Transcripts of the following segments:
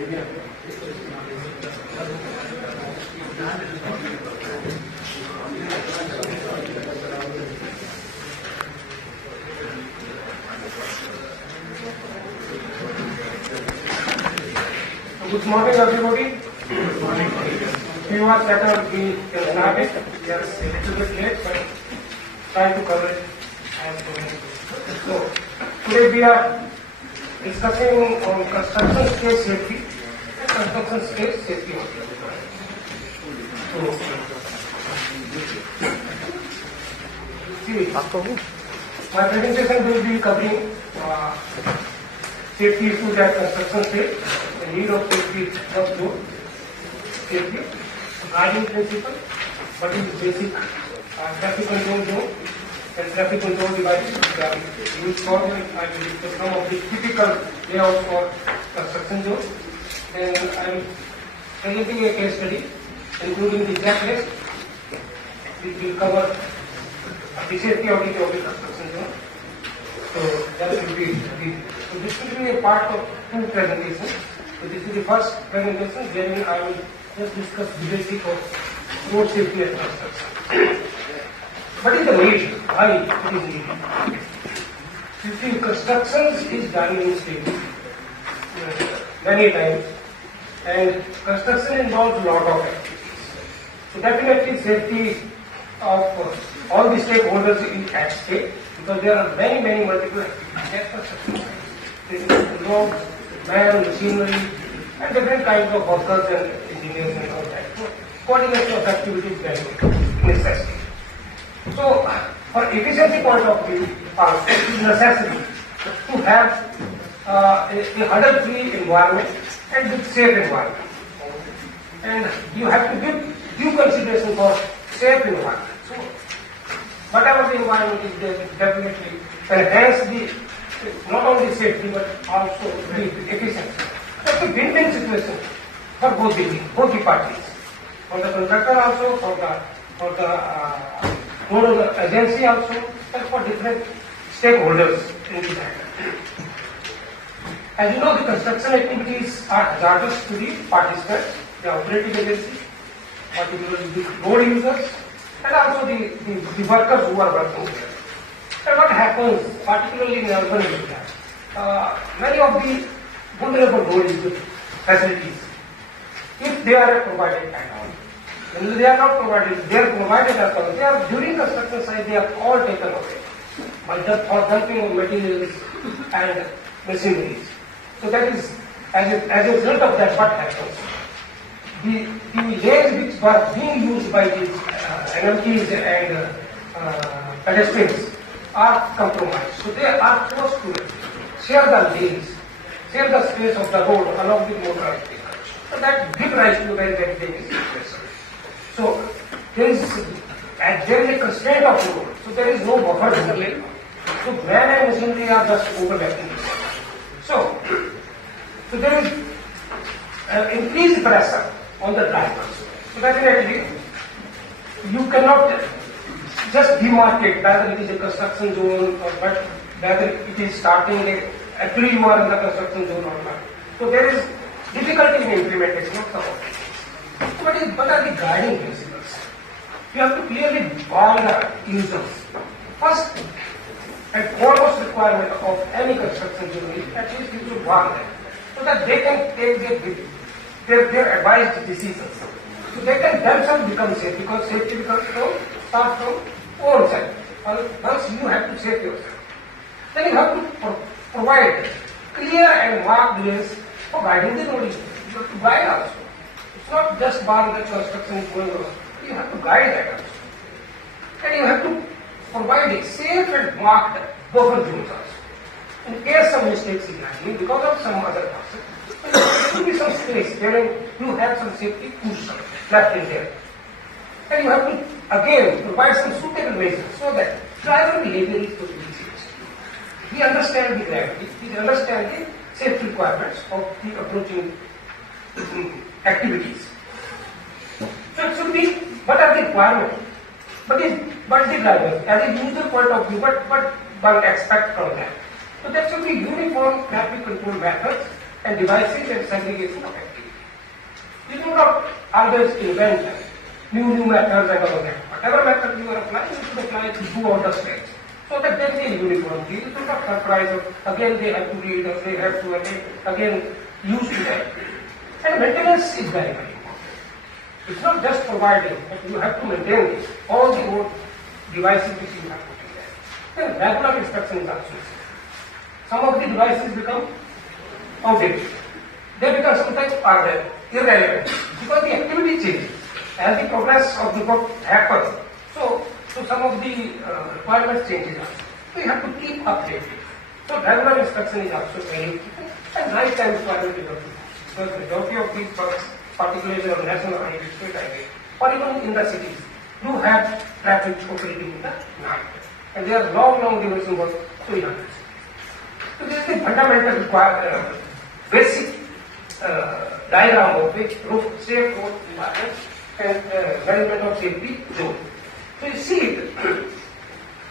Good morning, everybody. We were settled we started. Yes, a little bit late, but try to cover it as well. So today we are discussing on construction stage safety and construction stage safety. So, see, my presentation will be covering safety issues at construction stage, the need of safety first door, safety, guiding principle, what is basic traffic control zone and traffic control devices used for. I will discuss some of the typical layouts for construction zone. Then I am presenting a case study including the checklist which will cover the safety audit of the construction zone. So that will be so this will be a part of two presentations. So this is the first presentation wherein I will just discuss the basic of road safety at construction. What is the need? Why it is needed? You see, construction is done in stages many times, and construction involves a lot of activities. So definitely safety of all the stakeholders is at stake because there are many multiple activities at construction. There is road, man, machinery, and different kinds of workers and engineers and all that. So coordination of activities is very necessary. So, for efficiency point of view, it is necessary to have a huddle-free environment and with safe environment. And you have to give due consideration for safe environment. So, whatever the environment is there, definitely enhance the not only safety but also the efficiency. So, it's a win-win situation for both the parties, for the contractor also, for the road agency also, and for different stakeholders in the matter. As you know, the construction activities are hazardous to the participants, the operating agency, particularly the road users, and also the workers who are working there. And what happens, particularly in urban areas, many of the vulnerable road user facilities, if they are provided at all, when they are not provided, they are provided at all. They are during construction site, they are all taken away for dumping of materials and machineries. So that is, as a result of that, what happens? The lanes which were being used by these NMTs and pedestrians are compromised. So they are forced to share the lanes, share the space of the road along with motorized vehicles. So that gives rise to a very dangerous situation. So there is a constraint of the road. So there is no buffer in the lane. So man and machinery are just overlapping each other. So there is increased pressure on the drivers. So definitely you cannot just demarcate whether it is a construction zone or whether it is starting actually you are in the construction zone or not. So there is difficulty in implementation of some of it. So what are the guiding principles? You have to clearly warn the users. First and foremost requirement of any construction zone is at least you should warn them so that they can take their advised decisions. So they can themselves become safe because safety becomes start from own side. Once you have to save yourself, then you have to provide clear and marked ways for guiding the road. You have to guide also. It's not just warn that construction is going on. You have to guide that also. And you have to provide a safe and marked buffer zones also. In case some mistakes is happening because of some other person, there should be some space wherein you have some safety cushion left in there. And you have to again provide some suitable measures so that driver behavior is totally changed. We understand the gravity, we understand the safety requirements of the approaching activities. So it should be what are the requirements? But the driver, as a user point of view, what one expects from that? So there should be uniform traffic control methods and devices and segregation of activity. You do not always invent new methods and all that. Whatever method you are applying, you should apply it throughout the stage. So that there is a uniformity. You should not surprise or again they have to read or they have to again use to that. And maintenance is very, very important. It's not just providing, but you have to maintain this. All the old devices which you have to do that. Then regular inspection is also necessary. Some of the devices become outdated. They become sometimes irrelevant because the activity changes. As the progress of the work happens, so some of the requirements changes also. So you have to keep updated. So regular inspection is also very important and right time requirement is also because the majority of these works, particularly on national highway, state highway, or even in the cities, you have traffic operating in the night. And they are long duration work, so you have to see. So this is the fundamental basic diagram of which safe road environment and management of safety zone. So you see it.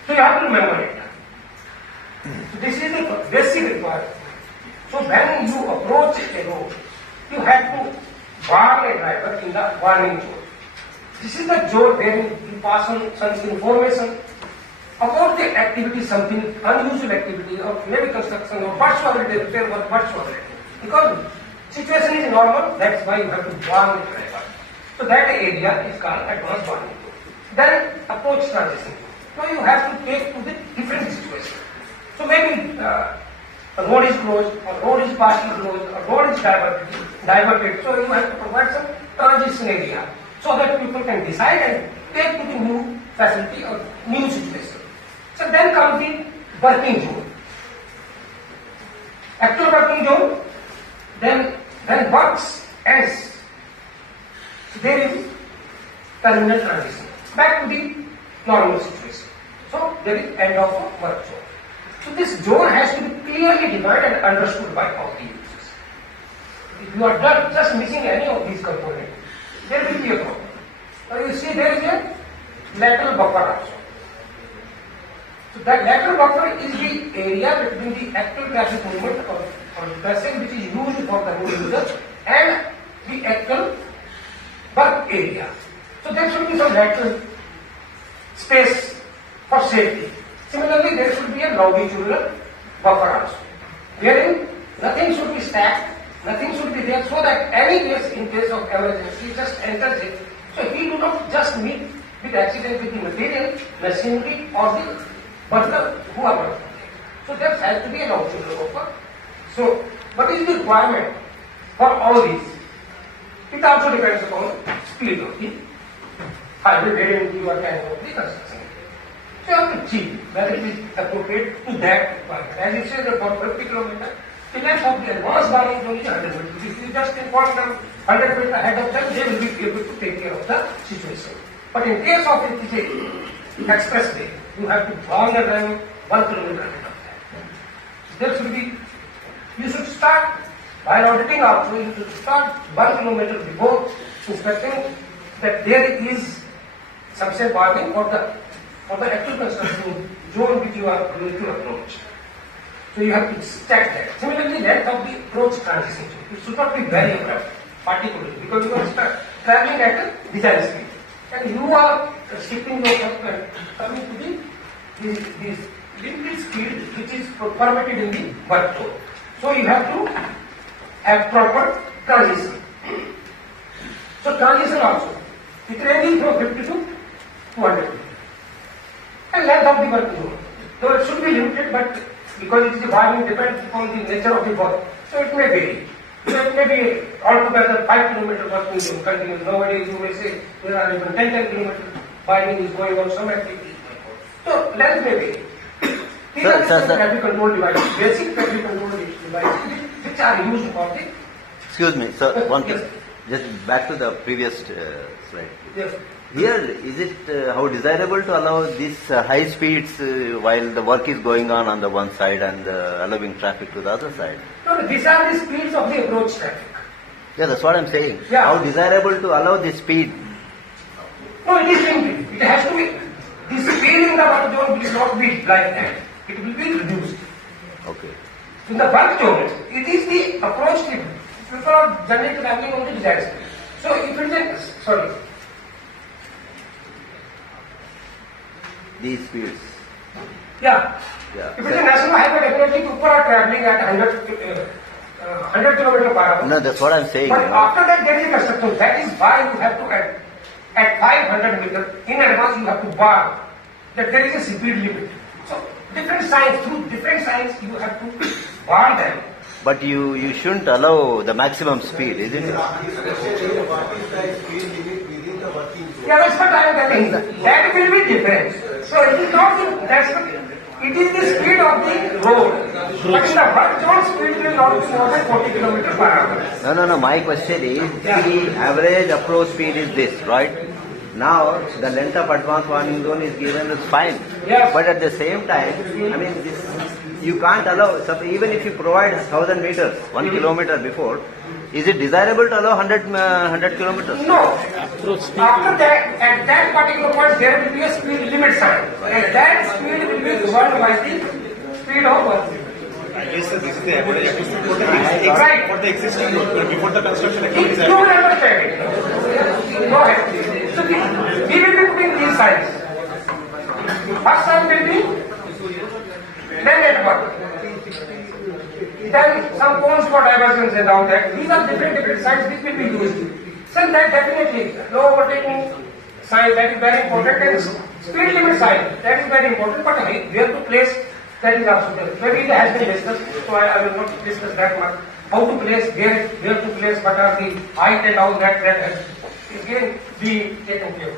So you have to remember it. So this is the basic requirement. So when you approach a road, you have to warn a driver in the warning zone. This is the zone where you pass on some information about the activity, something unusual activity, or maybe construction or whatsoever it is, repair work whatsoever. Because situation is normal, that's why you have to warn the driver. So that area is called advanced warning zone. Then approach transition. So you have to take to the different situation. So maybe a road is closed, or road is partially closed, or road is diverted. So you have to provide some transition area so that people can decide and take to the new facility or new situation. So then comes the working zone. Actual working zone, then works ends. So there is terminal transition. Back to the normal situation. So there is end of a work zone. So this zone has to be clearly defined and understood by all the users. If you are just missing any of these components, there will be a problem. Now you see there is a lateral buffer also. So that lateral buffer is the area between the actual traffic movement or passage which is used for the road user and the actual work area. So there should be some lateral space for safety. Similarly, there should be a longitudinal buffer also, wherein nothing should be stacked, nothing should be there, so that any case in case of emergency just enters it. So he do not just meet with accident with the material, machinery, or the worker who are working. So there has to be a longitudinal buffer. So what is the requirement for all these? It also depends upon speed of the highway wherein you are carrying out the construction. So you have to see whether it is appropriate to that requirement. As it says about 50 kilometers, the length of the advanced barring zone is 100 meters. If you just inform them 100 meters ahead of them, they will be able to take care of the situation. But in case of it is a expressway, you have to warn the driver 1 kilometer ahead of that. There should be, you should start, while auditing also, you should start 1 kilometer before inspecting that there is sufficient warning for the actual construction zone which you are going to approach. So you have to stack that. Similarly, length of the approach transition. It should not be very abrupt, particularly, because you are traveling at a design speed. And you are skipping your and coming to the limited speed which is permitted in the work zone. So you have to have proper transition. So transition also, it ranges from 50 to 200 meters. And length of the work zone. So it should be limited, but because it is a warning depends upon the nature of the work. So it may vary. So it may be altogether 5 kilometer working zone continuous. Nowadays you may say there are even 10 kilometer warning is going on, some activity is going on. So length may vary. These are the traffic control devices, basic traffic control devices which are used for the... Excuse me, sir, one thing. Just back to the previous slide. Yes. Here, is it how desirable to allow these high speeds while the work is going on the one side and allowing traffic to the other side? No, these are the speeds of the approach traffic. Yeah, that's what I'm saying. Yeah. How desirable to allow this speed? No, it is limited. It has to be. The speed in the work zone will not be like that. It will be reduced. Okay. In the work zone, it is the approach limit. People are generally traveling on the desired speed. So if it is, sorry, These speeds. yeah. Yeah. If it is a national highway, definitely people are traveling at 100 kilometers per hour. No, that's what I'm saying. But you know. after that, there is a construction. That is why you have to at 500 meters in advance you have to bar that there is a speed limit. So different signs, through different signs you have to bar them. But you shouldn't allow the maximum speed, isn't it? Yeah, that's what I am telling. That will be different. So it is not it is the speed of the road. But in the work zone, speed will not be more than 40 kilometers per hour. No. My question is, the average approach speed is this, right? Now, the length of advance warning zone is given as fine. Yes. But at the same time, I mean, you can't allow, even if you provide 1,000 meters, 1 kilometer before, is it desirable to allow 100 kilometers? No. After that, at that particular point, there will be a speed limit sign. And that speed will be governed by the speed of one. I guess this is the average speed for Right. for the existing road before the construction You activity is will understand it. Go ahead. So we will be putting these signs. First sign will be then at work. Then some cones for diversions and all that. These are different signs which will be used. So that definitely no overtaking sign, that is very important, and speed limit sign, that is very important, but where to place, that is also there. Maybe it has been discussed, so I will not discuss that much. How to place, where to place, what are the height and all that has again be taken care of.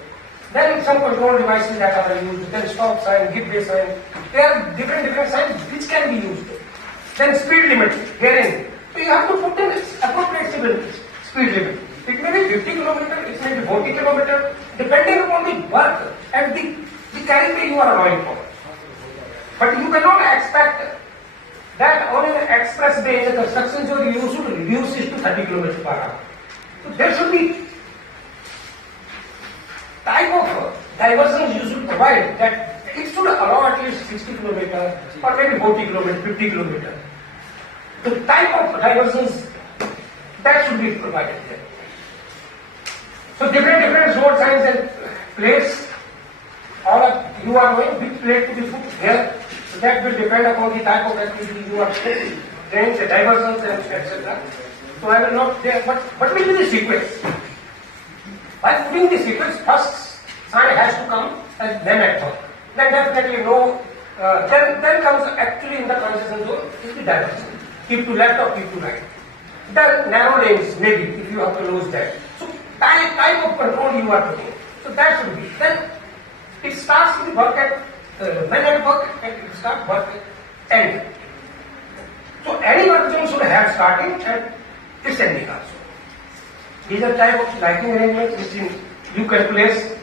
Then some control devices that are used, then stop sign, give way sign. There are different signs which can be used. Then speed limit, herein. So you have to put in appropriate speed limit. It may be 50 kilometers, it may be 40 kilometers, depending upon the work and the carriageway you are allowing for. But you cannot expect that on an expressway, the construction zone you should reduce it to 30 kilometers per hour. So there should be type of diversions you should provide that it should allow at least 60 kilometers or maybe 40 kilometers, 50 kilometers. The type of diversions that should be provided there. So different road signs and plates, all of you are knowing which plate to be put here. So that will depend upon the type of activity you are doing, trains, diversions and etc. So I will not there, but what will be the sequence? By putting the sequence, first sign has to come and then at work. Then definitely no, then comes actually in the concession zone is the diversion. Keep to left or keep to right. Then narrow lanes maybe if you have to lose that. So type of control you are taking. So that should be. Then it starts with work at when at work and it starts work at end. So any work zone should have starting and its ending also. These are type of lighting arrangements which you can place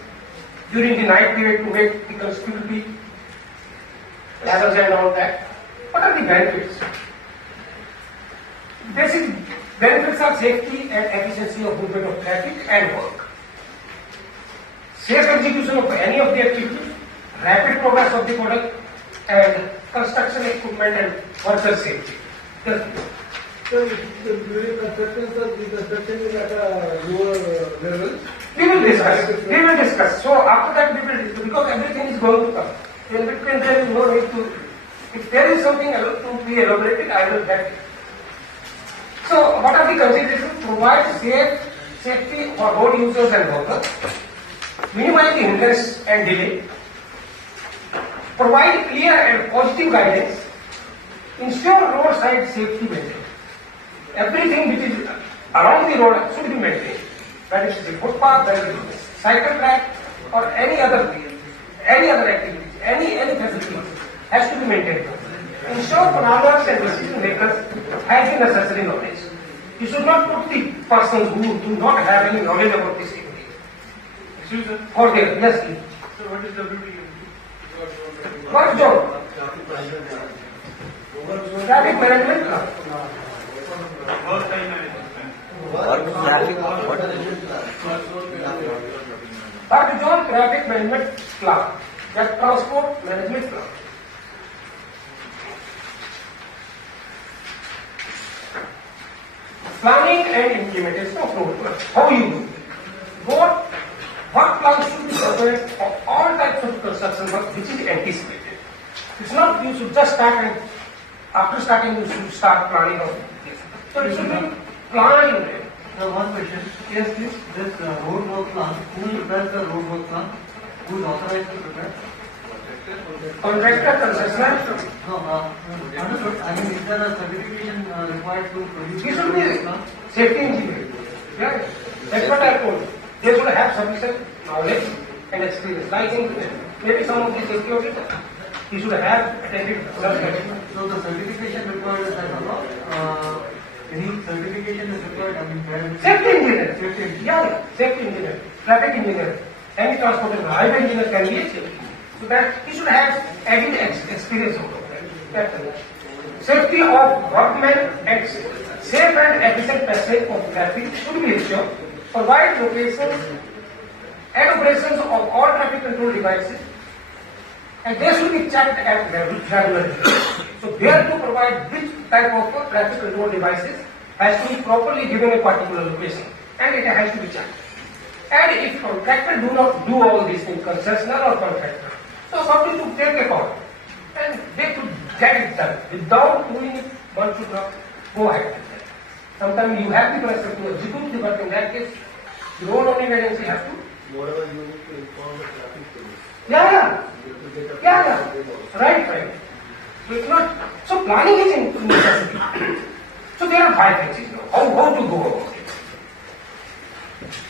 during the night period to make the conspicuity, ladders and all that. What are the benefits? Basic benefits are safety and efficiency of movement of traffic and work. Safe execution of any of the activities, rapid progress of the product, and construction equipment and worker safety. So during construction, sir, the construction is at a lower level. We will discuss. So after that we will, because everything is going to come. In between there is no need to, if there is something to be elaborated, I will get it. So what are the considerations? Provide safety for road users and workers. Minimize the hindrance and delay. Provide clear and positive guidance. Ensure roadside safety maintained. Everything which is around the road should be maintained. Whether it is a footpath, whether it is a cycle track, or any other activity, any facility has to be maintained. Ensure planners and decision makers have the necessary knowledge. You should not put the persons who do not have any knowledge about this activity. Excuse me. Or there, yes, please. So what is WTU? Work zone. Traffic management plan. Work time management. Work traffic. What? Work zone traffic management plan. That transport management plan. planning and implementation of road plan. How you do? What plans should be prepared for all types of construction work which is anticipated. It's not you should just start and after starting you should start planning of this. So it should be planned. One question. Yes, please. This road work plan, who prepares the road work plan? Who is authorized to prepare? Contractor, concessionaire. No, understood. I mean, is there a certification required to produce He the should road work be plan? safety engineer. Yeah, that's what I told. They should have sufficient knowledge and experience. Like in maybe some of the safety auditor, he should have attended some So the certification required is that law? Any certification is required? I mean, where is safety engineer. Safety engineer. Yeah, safety engineer, traffic engineer, any transport highway engineer can be a safety. So that he should have added experience of that. Safety of workmen and safe and efficient passage of traffic should be ensured. Provide locations and operations of all traffic control devices, and they should be checked at regularly. So there to provide which type of traffic control devices has to be properly given a particular location, and it has to be checked. And if contractor do not do all these things, concessionaire or contractor, so somebody should take a call, and they could get it done. Without doing it, one should not go ahead with that. Sometimes you have the pressure to execute the work. In that case, the road owning agency has to. Moreover, you need to inform the traffic police. Yeah. You have to get a- Yeah. Right. So it's not. So planning is in necessity. So there are 5 phases now. How to go about it?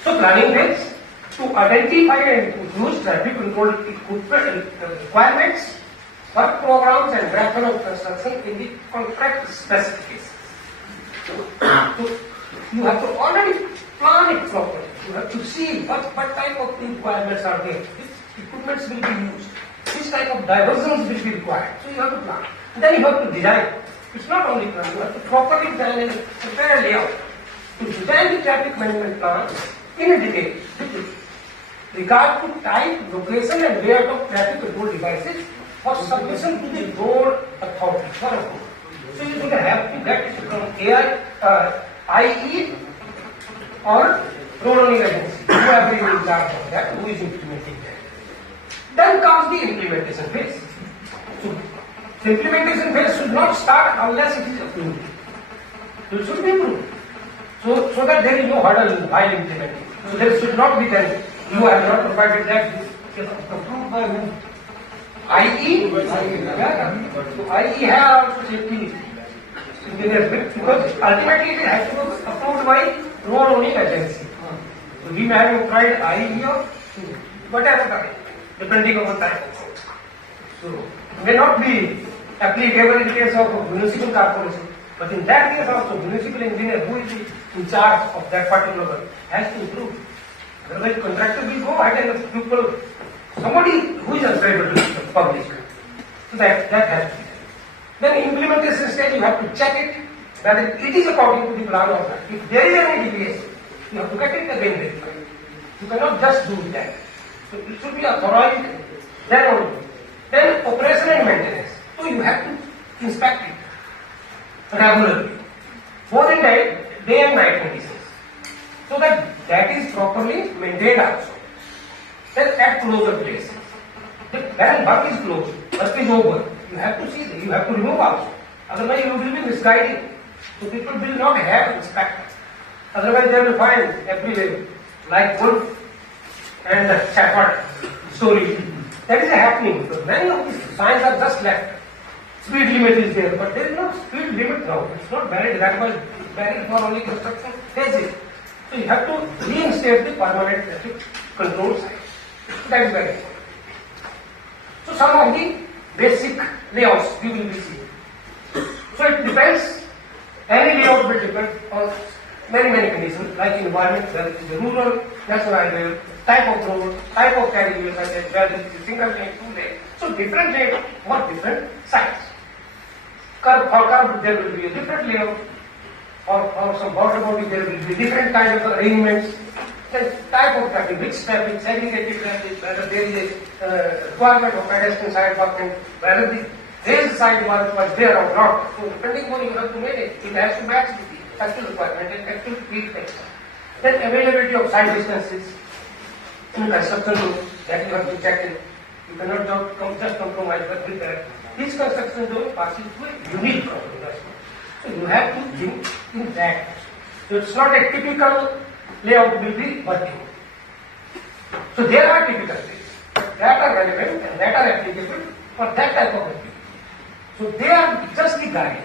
So planning phase to identify and to use traffic control equipment requirements, work programs and method of construction in the contract specifications. So you have to already plan it properly. You have to see what type of requirements are there, which equipments will be used, which type of diversions will be required. So you have to plan. Then you have to design. It's not only plan, you have to properly design and prepare a layout. To design the traffic management plan in a detail with regard to type, location and layout of traffic control devices for submission to the road authority for approval. So you should have to get it from IE or road owning agency, whoever is in charge of that, who is implementing that. Then comes the implementation phase. So the implementation phase should not start unless it is approved. It should be approved. So that there is no hurdle while implementing. So there should not be then, you have not provided that, this is approved by whom? IE? Yeah. So IE have also safety engineers because ultimately it has to be approved by road owning agency. So we may have tried IE or whatever time, depending on the type of road. So may not be applicable in case of municipal corporation. But in that case also, municipal engineer who is in charge of that particular work has to improve. Otherwise, contractor will go ahead and people, somebody who is answerable to the public. So that has to be. Then implementation stage, you have to check it, whether it is according to the plan or not. If there is any deviation, you have to get it again verified. You cannot just do that. So it should be authorized, then only. Then operation and maintenance. So you have to inspect it regularly, both in day and night conditions, so that is properly maintained also. Then at closer places, when work is closed, work is over, you have to see, you have to remove also. Otherwise you will be misguiding. So people will not have inspectors. Otherwise they will find everywhere like wolf and shepherd story. That is happening. But many of these signs are just left. Speed limit is there, but there is no speed limit now. It's not valid. That was valid for only construction phases. So you have to reinstate the permanent traffic control sign. That is very important. So some of the basic layouts we will be seeing. So it depends. Any layout will depend on many conditions, like environment, whether it is a rural, national highway, type of road, type of carriageway, such as whether it is single lane, 2 lane. So different lane for different sites. For curve there will be a different layout. For some border body there will be different kind of arrangements. Then type of traffic, mixed traffic, segregated traffic, whether there is a requirement of pedestrian sidewalk and whether the raised sidewalk was there or not. So depending on you have to manage, it has to match with the actual requirement and actual field texture. Then availability of side distances in construction zones that you have to check in. You cannot just compromise with that. This construction zone passes through a unique problem. So you have to think in that. So it's not a typical layout will be working. So there are typical things that are relevant and that are applicable for that type of activity. So they are just the guide.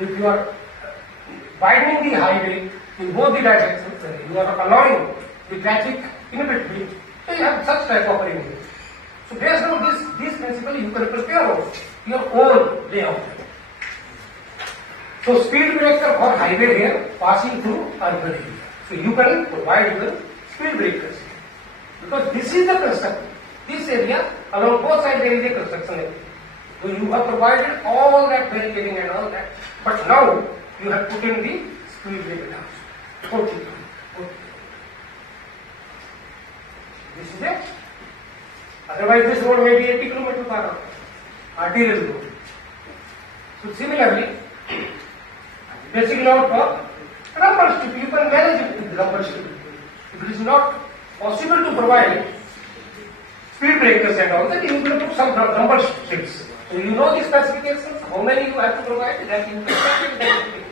If you are widening the highway in both the directions, you are allowing the traffic in between, so you have such type of arrangement. So based on this principle, you can prepare your own layout. So speed breaker for highway here passing through urban area. So you can provide the speed breakers here. Because this is the construction. This area, along both sides there is a construction area. So you have provided all that barricading and all that. But now you have put in the speed breaker house. Okay. This is it. Otherwise this road may be 80 km per hour. Arterial road. So similarly, basic layout for rubber strip, you can manage it with rubber strip. If it is not possible to provide speed breakers and all that, you can put some rubber strips. So you know the specifications, how many you have to provide, that you can take.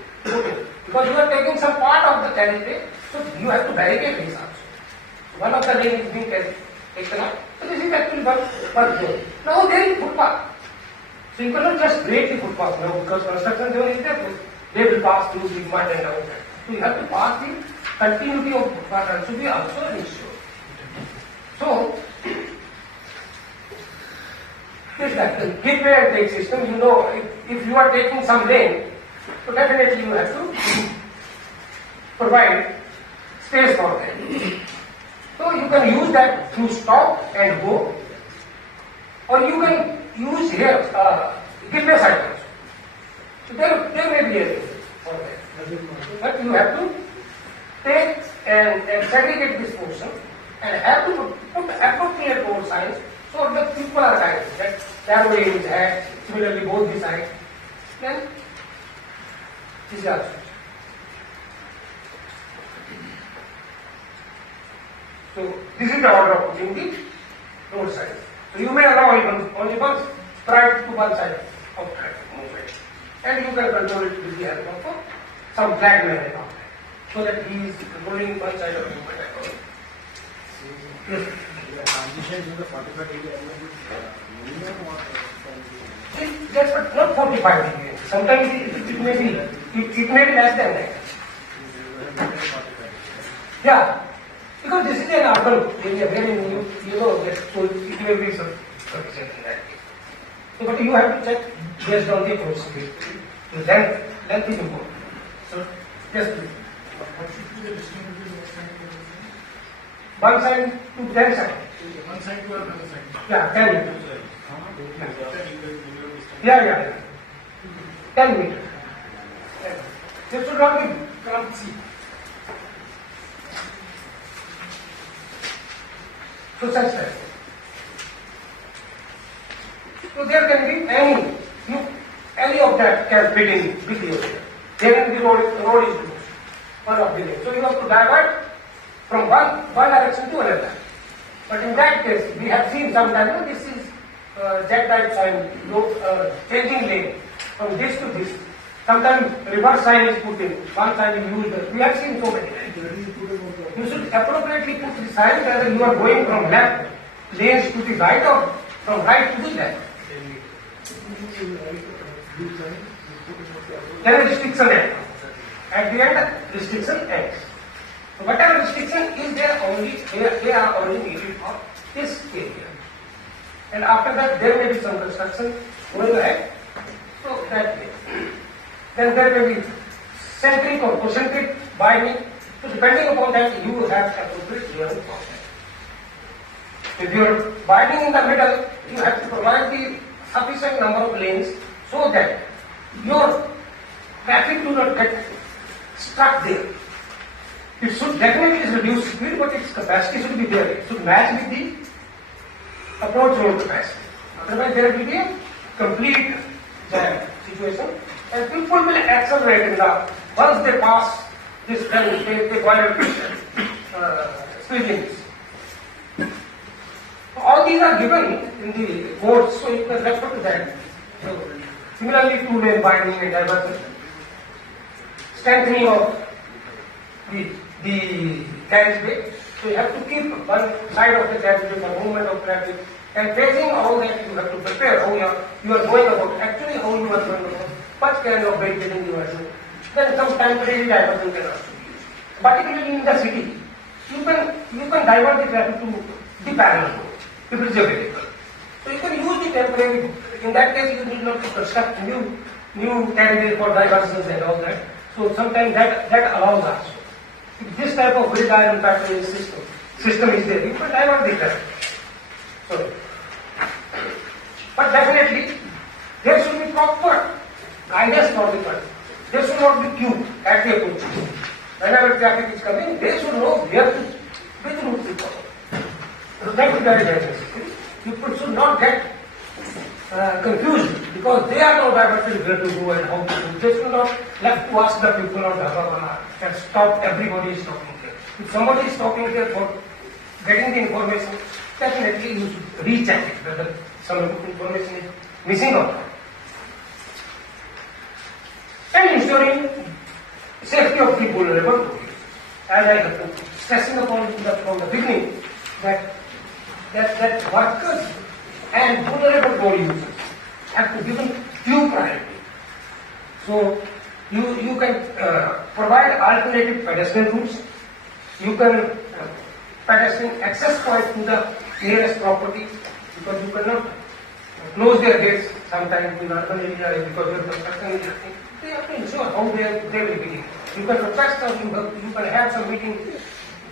Because you are taking some part of the carriageway, so you have to barricade this also. One of the lane is being taken up, so this is actually one zone. Now there is footpath. So you cannot just break the footpath now because construction zone is there. They will pass through the mud and all that. So you have to pass the continuity of footpath and should be also ensured. So, this is give way and take system. You know, if you are taking some lane, so definitely you have to provide space for that. So you can use that to stop and go, or you can use here give way cycles. So there may be a reason for that. But you have to take and segregate this portion and have to put appropriate road signs so that people are guided. That way is had, similarly both the sides. Then this is also. So this is the order of putting the road signs. So you may allow even only one strike to one side of traffic movement. And you can control it with the help of some flag man on that. So that he is controlling one side of the movement. Yes. That's what, not 45 degrees. Sometimes it may be less than that. Yeah. Because this is an urban area wherein you know that so it may be sufficient in that case. So, but you have to check based on the approach speed. The length is important. So, yes, please. One side to 10 side. One side to another side. Yeah, 10 meters. Yeah. 10 meters. This should not be cannot see. So such type. So there can be any of that can fit in with the area. Then the road is loose. One of the lanes. So you have to divert from one direction to another. But in that case, we have seen sometimes this is Z-type sign, changing lane from this to this. Sometimes reverse sign is put in, one sign is used. We have seen so many times. You should appropriately put the sign whether you are going from left lanes to the right or from right to the left. Then a restriction ends. At the end, restriction ends. So whatever restriction is there only, they are only needed for this area. And after that, there may be some construction going ahead. So that way. Then there may be centric or concentric binding. So depending upon that, you have appropriate clearance for that. If you are binding in the middle, you have to provide the sufficient number of lanes so that your traffic do not get stuck there. It should definitely reduce speed, but its capacity should be there. It should match with the approach road capacity. Otherwise, there will be a complete jam situation, and people will accelerate in the Once they pass this, then they fire speed limits. All these are given in the codes, so you can refer to that. So, similarly, two-lane widening and diversion, strengthening of the carriageway. So you have to keep one side of the carriageway for movement of traffic, and facing all that you have to prepare how you are going about, actually how you are going about, what kind of barricading you are doing. Then some temporary diversion can also be used. Particularly in the city, you can divert the traffic to the parallel road if it is available. So you can use the temporary. In that case, you need not to construct new carriageway for diversions and all that. So sometimes that allows us. If this type of grid iron pattern system is there, you can divert the traffic. So, but definitely there should be proper guidance for the person. There should not be queue at the approach. Whenever traffic is coming, they should know where to which route to follow. So that is very necessary. People should not get confused because they are not diverted where to go and how to do. They should not left to ask the people on Dhababana and stop, everybody is stopping there. If somebody is stopping there for getting the information, definitely you should recheck it whether some information is missing or not. And ensuring safety of the vulnerable groups. As I have been stressing upon from the beginning that workers and vulnerable road users have to be given due priority. So you can provide alternative pedestrian routes. You can pedestrian access point to the nearest property because you cannot close their gates sometimes in urban area because your construction is happening. They have to ensure how they will be. You can request or you can have some meeting.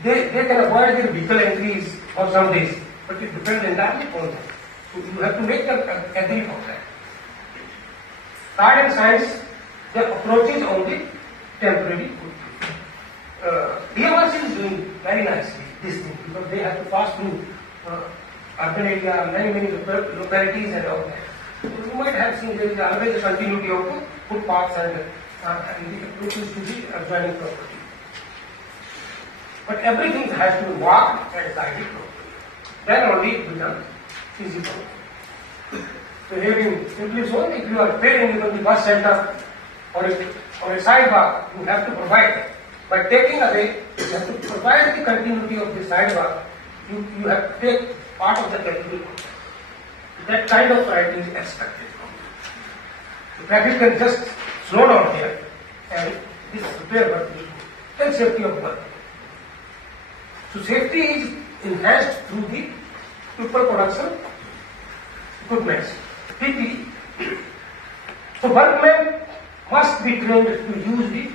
They can avoid their vehicle entries for some days, but it depends entirely on them. So you have to make them agree for that. Art and science, the approach is only temporary. DMRC is doing very nicely this thing because they have to pass through urban area, many localities and all that. So you might have seen there is always a continuity of footpaths and the approaches to the adjoining property. But everything has to be walked and guided properly. Then only it becomes feasible. So here you simply shown if you are paying even the bus center or a sidewalk, you have to provide it. By taking away, you have to provide the continuity of the sidewalk. You have to take part of the capital. That kind of priority is expected. The traffic can just slow down here and this repair work will go. And safety of work. So safety is enhanced through the people production equipment, PP. So workmen must be trained to use the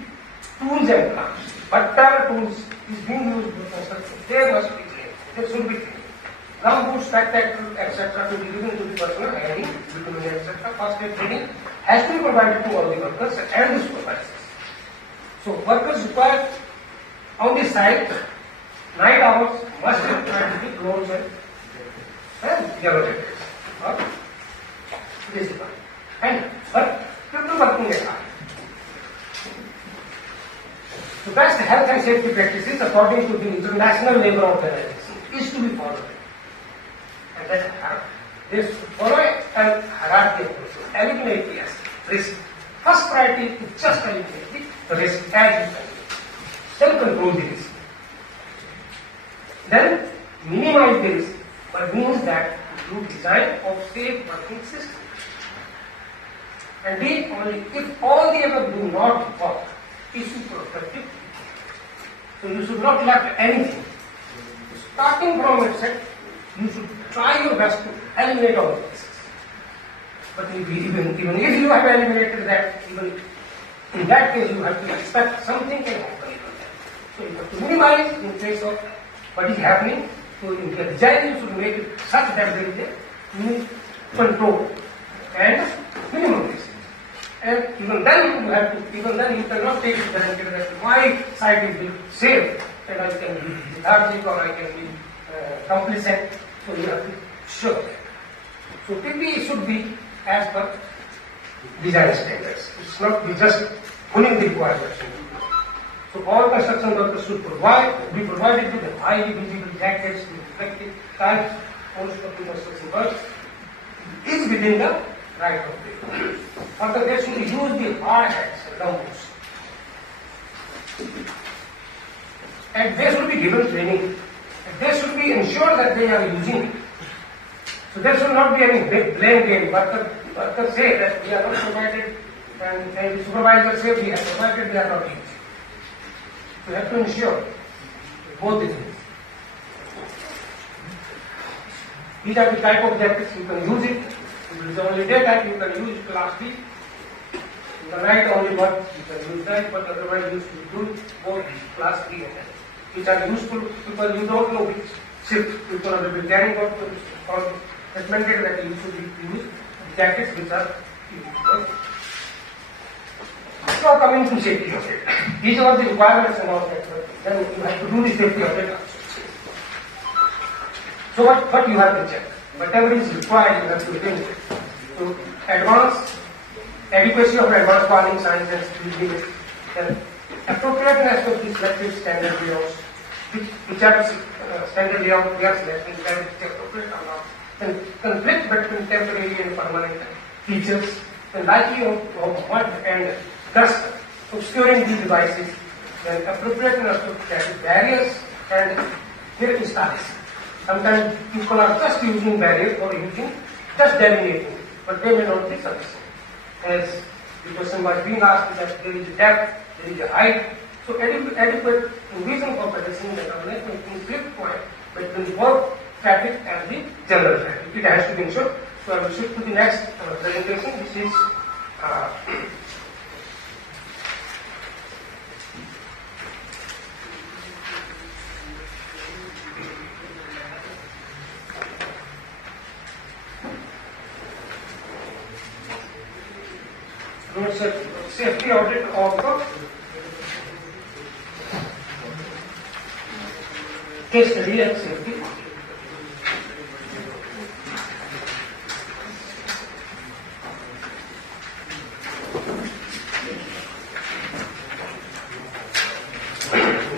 tools and plants. Whatever tools is being used for construction, they must be trained. They should be trained. Gum boots, spectacles, etc. to be given to the personnel, handing, vitamin, etc. First aid training has to be provided to all the workers and the supervisors. So workers required on the site, night hours must be required to be closed and yellow jackets. This is one. And people working at night. The best health and safety practices according to the International Labour Organization is to be followed. And that is follow an hierarchy approach. Eliminate the risk. First priority is just eliminate the risk as you can. Self-control the risk. Then minimize the risk by means that through design of safe working systems. And D, only if all the above do not work, issue protective. So you should not left anything. Starting from itself, you should try your best to eliminate all this. But even if you have eliminated that, even in that case you have to expect something can happen. So you have to minimize in case of what is happening. So in the design you should make it such that there is a control and minimum risk. And even then you cannot take it granted that my site is safe and I can be lethargic or I can be complacent. So you have to show that. So PP should be as per design standards. It's not be just pulling the requirements. So all construction workers should be provided with the highly visible jackets, with reflective types. Most of the construction work is within the right of way. Further, they should use the hard hats and gumboots. And they should be given training. And they should be ensured that they are using it. So there should not be any big blame game. Workers say that we are not provided, and the supervisor say we have provided, they are not using. So you have to ensure both the things. These are the type of jackets you can use it. If it is only daytime, you can use it class B. In the night only what you can use that, but otherwise you should do both class B and N. Which are useful because you don't know which shift people are preparing for recommended that you should use jackets which are useful. Now coming to safety audit. These are the requirements and all that. Then you have to do the safety audit also. So what you have to check? Whatever is required, you have to bring it. So advance, adequacy of advanced warning signs and speed limits, then appropriateness of the selected standard layouts, which are standard layout we are selecting, that is appropriate or not. Then conflict between temporary and permanent features, the likelihood of mud and dust obscuring these devices, then appropriateness of traffic barriers and their installation. Sometimes people are just using barriers or using just delineating, but they may not be sufficient. As the question was being asked, that there is a depth, there is a height, so adequate reason for pedestrian determination may conflict point between both traffic and the general traffic. It has to be ensured. So I will shift to the next presentation, which is road safety audit of the case study and safety.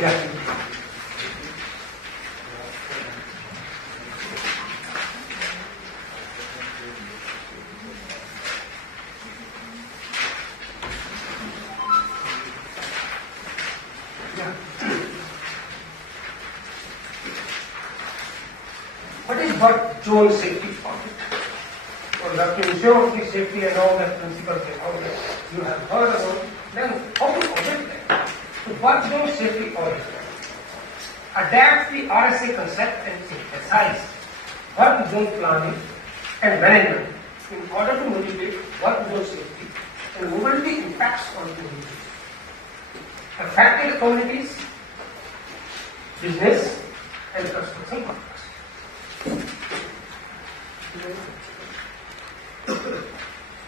Yeah. What is work zone safety audit? So you have to ensure the safety and all that principles and all that you have heard about. Then how to audit that? So work zone safety audit. Adapt the RSA concept and synthesize work zone planning and management in order to mitigate work zone safety and mobility impacts on communities. Affected communities, business and construction workers.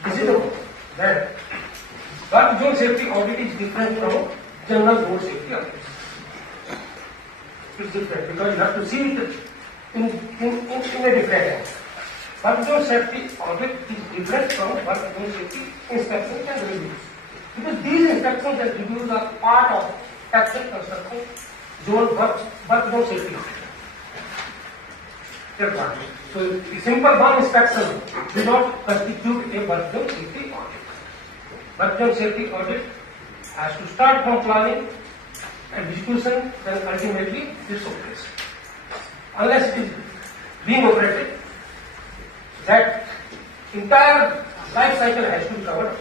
This is the that work zone safety audit is different from general road safety audit. It's different because you have to see it in a different angle. Work zone safety audit is different from work zone safety inspections and reviews. Because these inspections and reviews are part of actual construction zone work zone safety audit. So the simple one inspection do not constitute a work zone safety audit. Work zone safety audit has to start from planning and execution, then ultimately its operation. Unless it is being operated, that entire life cycle has to be covered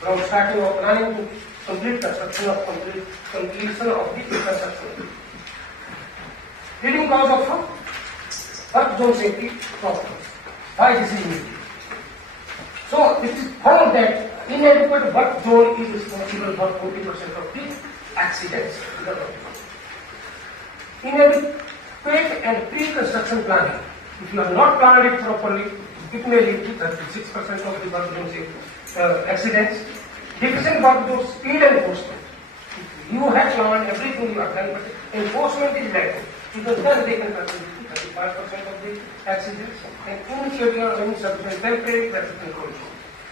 from starting of planning to complete construction of completion of the construction. Leading cause of work zone safety problems. Why this is needed? So it is found that inadequate work zone is responsible for 40% of the accidents in the world. Inadequate and pre-construction planning. If you have not planned it properly, it may lead to 36% of the work zone safety accidents. Deficient work zone speed enforcement. If you have planned everything you have done, but enforcement is lacking. Because then they can contribute to 35% of the accidents and initially or insufficient temporary traffic control.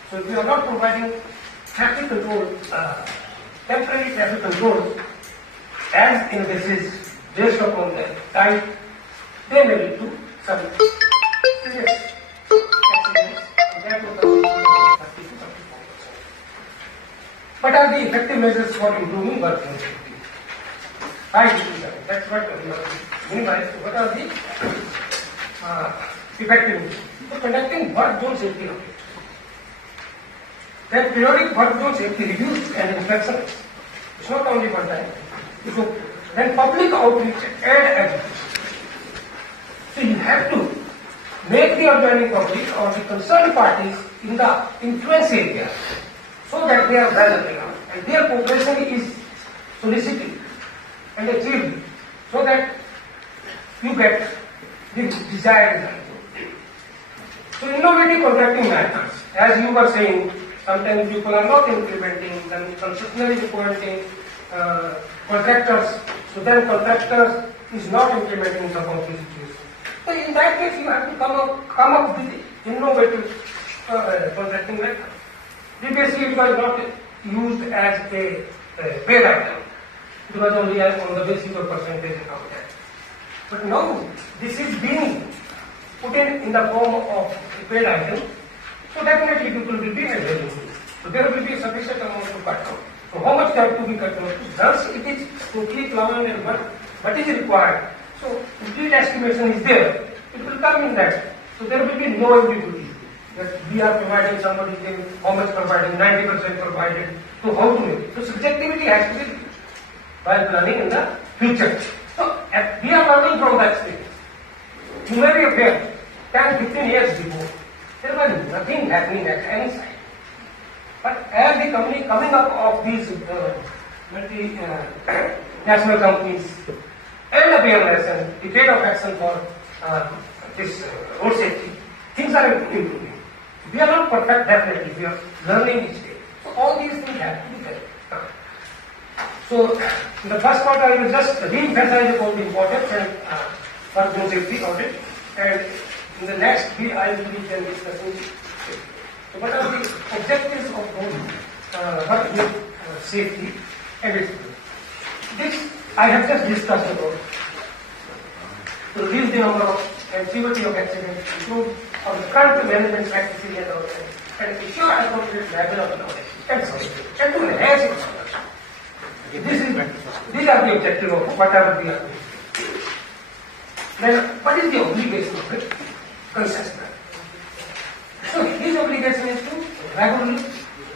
So if you are not providing traffic control, temporary traffic control, as in this is based upon the type, they may lead to some serious accidents. That was the 30 to 34%. What are the effective measures for improving workplace safety? 5 to 7. That's what we are minimized. What are the effective measures? For conducting work zone safety audit. Then periodic work zone safety reviews and inspections. It's not only one time. So then public outreach and education. So you have to make the adjoining public or the concerned parties in the influence area so that they are well aware and their cooperation is solicited and achieved so that you get the desired result. So innovative contracting methods, as you were saying, sometimes people are not implementing, then consistently appointing contractors, so then contractors is not implementing some of these issues. So in that case, you have to come up with innovative contracting method. Previously, it was not used as a paid item. It was only on the basis of percentage of that. But now, this is being put in the form of a paid item. So definitely people will be available. So there will be sufficient amount to cut out. So how much have to be cut out? Thus it is totally planned and what is required. So complete estimation is there. It will come in that. So there will be no ambiguity. That we are providing somebody saying how much providing, 90% provided. So how to make it? So subjectivity has to be while planning in the future. So we are learning from that experience. You may be aware, 10, 15 years before, there was nothing happening at any side. But as the company coming up of these multinational companies and awareness and debate of action for this road safety, things are improving. We are not perfect, definitely. We are learning each day. So all these things have to be done. So in the first part, I will just re-emphasize about the importance and work zone safety audit, and in the next I will be then discussing. So what are the objectives of work zone safety and its this I have just discussed about. To reduce the number of and severity of accidents, improve our current management practices and ensure appropriate level of knowledge and to enhance its knowledge. These are the objectives of whatever we are doing. Then what is the obligation of it? Consistent. So his obligation is to regular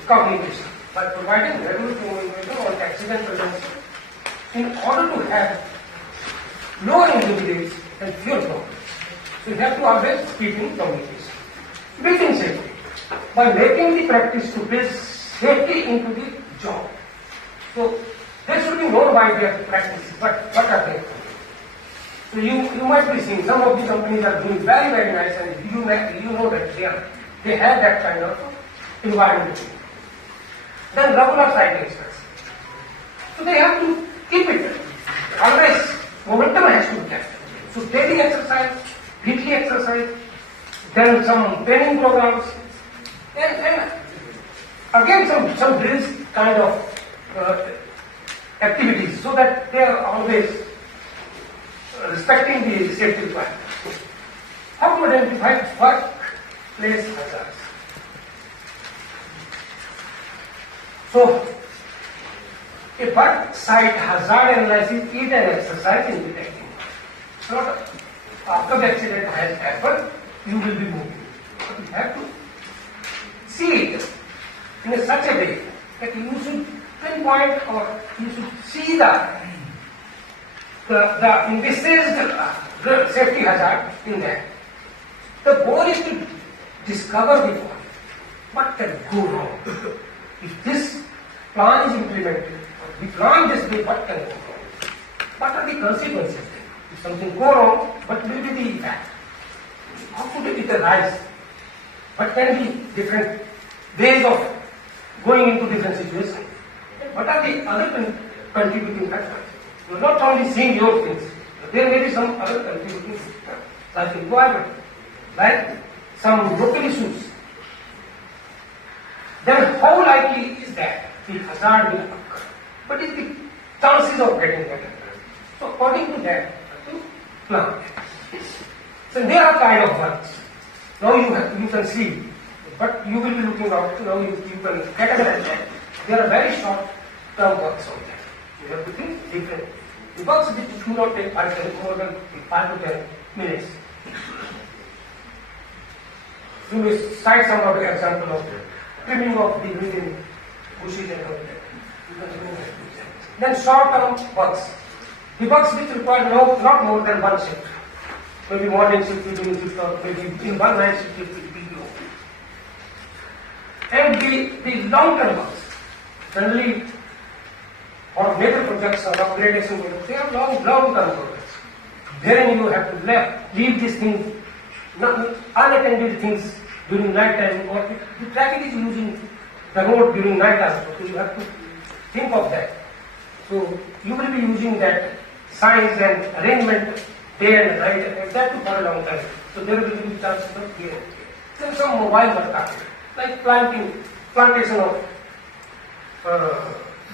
communication by providing regular communication on accident prevention in order to have lower injury rates and fewer problems. So you have to always keep in communication. Building safety by making the practice to build safety into the job. So there should be known by their practices, but what are they? So you might be seeing some of the companies are doing very, very nice, and you know that they have that kind of environment. Then regular site inspection. So they have to keep it. Always momentum has to be kept. So daily exercise, weekly exercise, then some training programs, and again some drills kind of activities, so that they are always respecting the safety requirements. How to identify workplace hazards? So, a work site hazard analysis is an exercise in detecting. So, after the accident has happened, you will be moving. But you have to see it in such a way that you should pinpoint or you should see the envisaged safety hazard in there. The goal is to discover the fault. What can go wrong? If this plan is implemented, we plan this way, what can go wrong? What are the consequences? If something go wrong, what will be the impact? How could it arise? What can be different ways of going into different situations? What are the other contributing factors? You are not only seeing your things, but there may be some other contributing factors, like environment, like some local issues. Then how likely is that the hazard will occur? What is the chances of getting that. So according to that, you plan. So there are kind of works. Now you can see, but you will be looking out. Now you can categorize that. There are very short term works on that. You have to think different. The works which do not take more than 5 to 10 minutes. You will cite some other example of trimming of the within bushes and all that. You can remove that. Then short-term works. The works which require not more than one shift. Maybe morning shift, evening shift, or maybe in one night shift it will be low. And the long-term works, generally, or major projects or upgradation projects, they are long-term projects. Wherein you have to leave these things, unattended things during night time, or the traffic is using the road during night time, so you have to think of that. So you will be using that signs and arrangement day and night, and that too for a long time. So there will be chances of here. There are some mobile work happening, like plantation of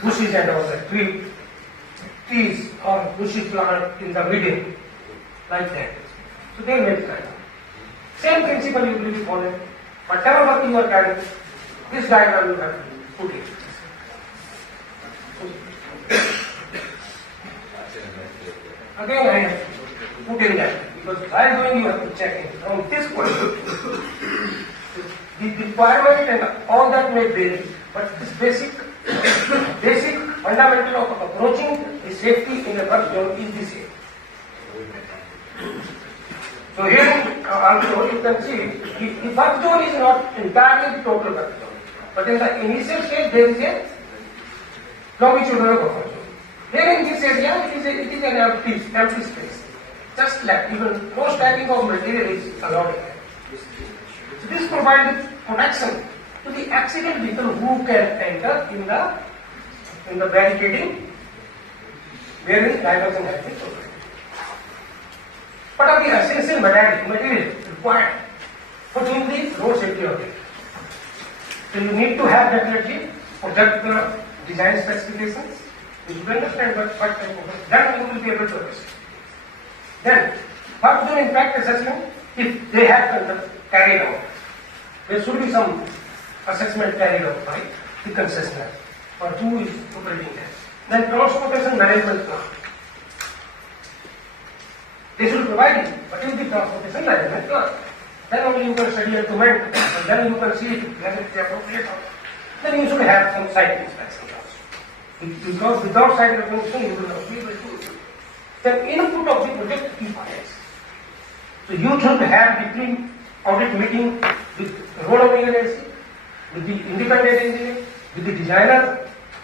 bushes and all that, trees or bushes plant in the middle, like that. So they make kind of. Same principle you will be following. Whatever work you are carrying, this diagram you have to put it. Again, I have put in that because while doing you have to check it from this point of view. The requirement and all that may vary, but this basic fundamental of approaching the safety in a work zone is the same. So here also you can see the work zone is not entirely the total work zone, but in the initial stage there is a longitudinal buffer zone. Here in this area it is an empty space, just left. Even no stacking of material is allowed here. So this provides protection to the accident vehicle who can enter in the barricading wherein diversion has been provided. What are the essential materials required for doing the road safety audit? So you need to have definitely project the design specifications. You will understand what type of work. Then you will be able to understand. Then, work zone impact assessment, if they have carried out, there should be some assessment carried out by the concessionaire or who is operating that. Then transportation management plan. They should provide it, but in the transportation management plan. Then only you can study and comment, and then you can see whether it is appropriate or not. Then you should have some site inspection also. Because without site recognition, you will not be able to do it. Then input of the project key parts. So you should have the pre-audit meeting with the road owning agency, with the independent engineer, with the designer,